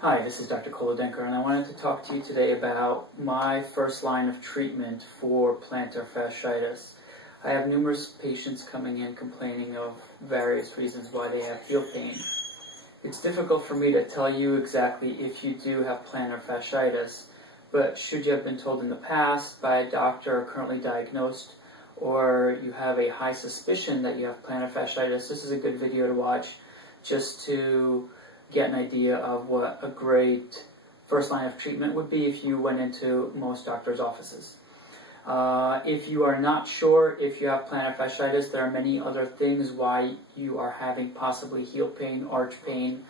Hi, this is Dr. Kolodenker, and I wanted to talk to you today about my first line of treatment for plantar fasciitis. I have numerous patients coming in complaining of various reasons why they have heel pain. It's difficult for me to tell you exactly if you do have plantar fasciitis, but should you have been told in the past by a doctor currently diagnosed, or you have a high suspicion that you have plantar fasciitis, this is a good video to watch just to get an idea of what a great first line of treatment would be if you went into most doctors' offices. If you are not sure if you have plantar fasciitis, there are many other things why you are having possibly heel pain, arch pain,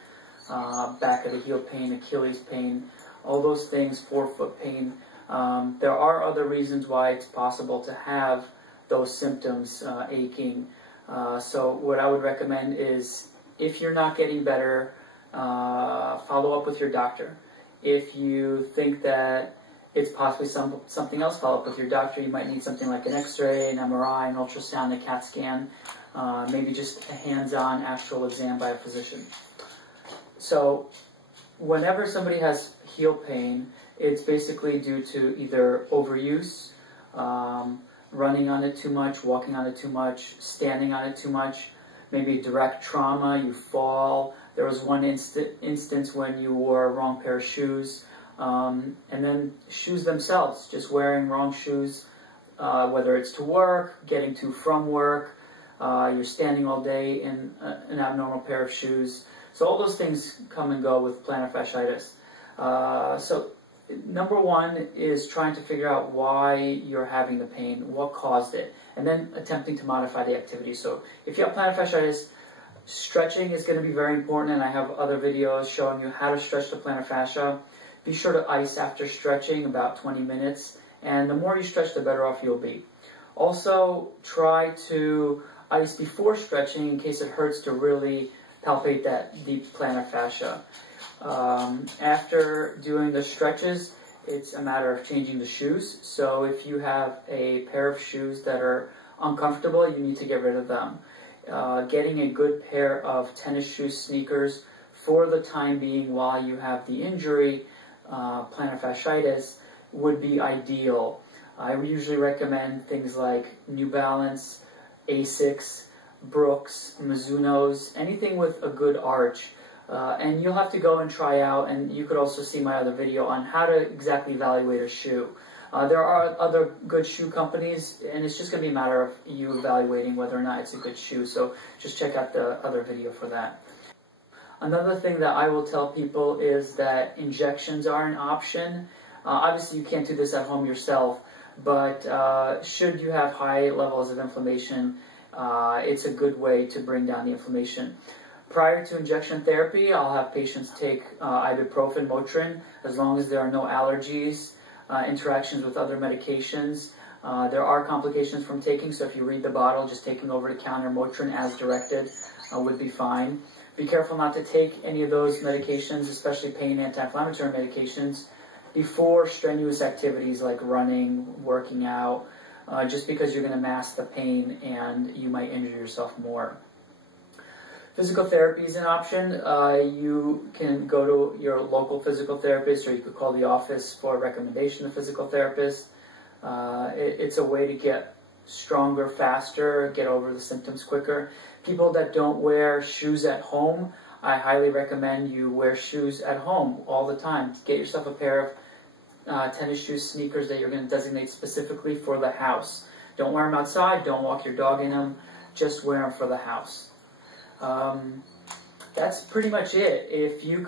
back of the heel pain, Achilles pain, all those things, forefoot pain. There are other reasons why it's possible to have those symptoms, aching. So what I would recommend is, if you're not getting better, follow up with your doctor. If you think that it's possibly something else, follow up with your doctor. You might need something like an X-ray, an MRI, an ultrasound, a CAT scan, maybe just a hands-on actual exam by a physician. So whenever somebody has heel pain, it's basically due to either overuse, running on it too much, walking on it too much, standing on it too much, maybe direct trauma, you fall. There was one instance when you wore a wrong pair of shoes, and then shoes themselves, just wearing wrong shoes, whether it's to work, getting to from work, you're standing all day in an abnormal pair of shoes. So all those things come and go with plantar fasciitis. So number one is trying to figure out why you're having the pain, what caused it, and then attempting to modify the activity. So if you have plantar fasciitis, stretching is going to be very important, and I have other videos showing you how to stretch the plantar fascia. Be sure to ice after stretching, about 20 minutes, and the more you stretch, the better off you'll be. Also, try to ice before stretching in case it hurts to really palpate that deep plantar fascia. After doing the stretches, it's a matter of changing the shoes. So if you have a pair of shoes that are uncomfortable, you need to get rid of them. Getting a good pair of tennis shoe sneakers for the time being while you have the injury, plantar fasciitis, would be ideal. I usually recommend things like New Balance, Asics, Brooks, Mizuno's, anything with a good arch. And you'll have to go and try out, and you could also see my other video on how to exactly evaluate a shoe. There are other good shoe companies, and it's just going to be a matter of you evaluating whether or not it's a good shoe. So just check out the other video for that. Another thing that I will tell people is that injections are an option. Obviously, you can't do this at home yourself, but should you have high levels of inflammation, it's a good way to bring down the inflammation. Prior to injection therapy, I'll have patients take ibuprofen, Motrin, as long as there are no allergies, interactions with other medications. There are complications from taking, so if you read the bottle, just taking over-the-counter Motrin as directed would be fine. Be careful not to take any of those medications, especially pain anti-inflammatory medications, before strenuous activities like running, working out, just because you're going to mask the pain and you might injure yourself more. Physical therapy is an option. You can go to your local physical therapist, or you could call the office for a recommendation of physical therapist. It's a way to get stronger faster, get over the symptoms quicker. People that don't wear shoes at home, I highly recommend you wear shoes at home all the time. Get yourself a pair of tennis shoes, sneakers that you're going to designate specifically for the house. Don't wear them outside, don't walk your dog in them, just wear them for the house. That's pretty much it. If you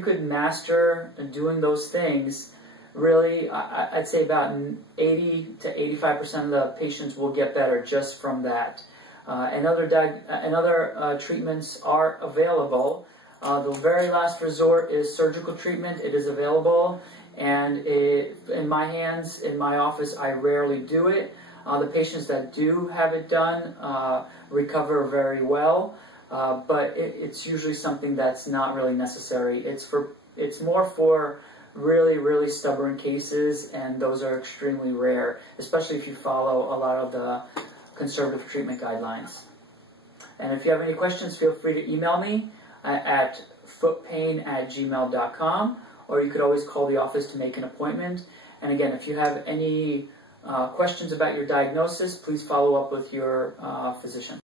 could master doing those things, really, I'd say about 80 to 85% of the patients will get better just from that. And other treatments are available. The very last resort is surgical treatment. It is available, and in my hands, in my office, I rarely do it. The patients that do have it done recover very well, but it's usually something that's not really necessary. It's more for really, really stubborn cases, and those are extremely rare, especially if you follow a lot of the conservative treatment guidelines. And if you have any questions, feel free to email me at footpain@gmail.com, or you could always call the office to make an appointment. And again, if you have any questions about your diagnosis, please follow up with your physician.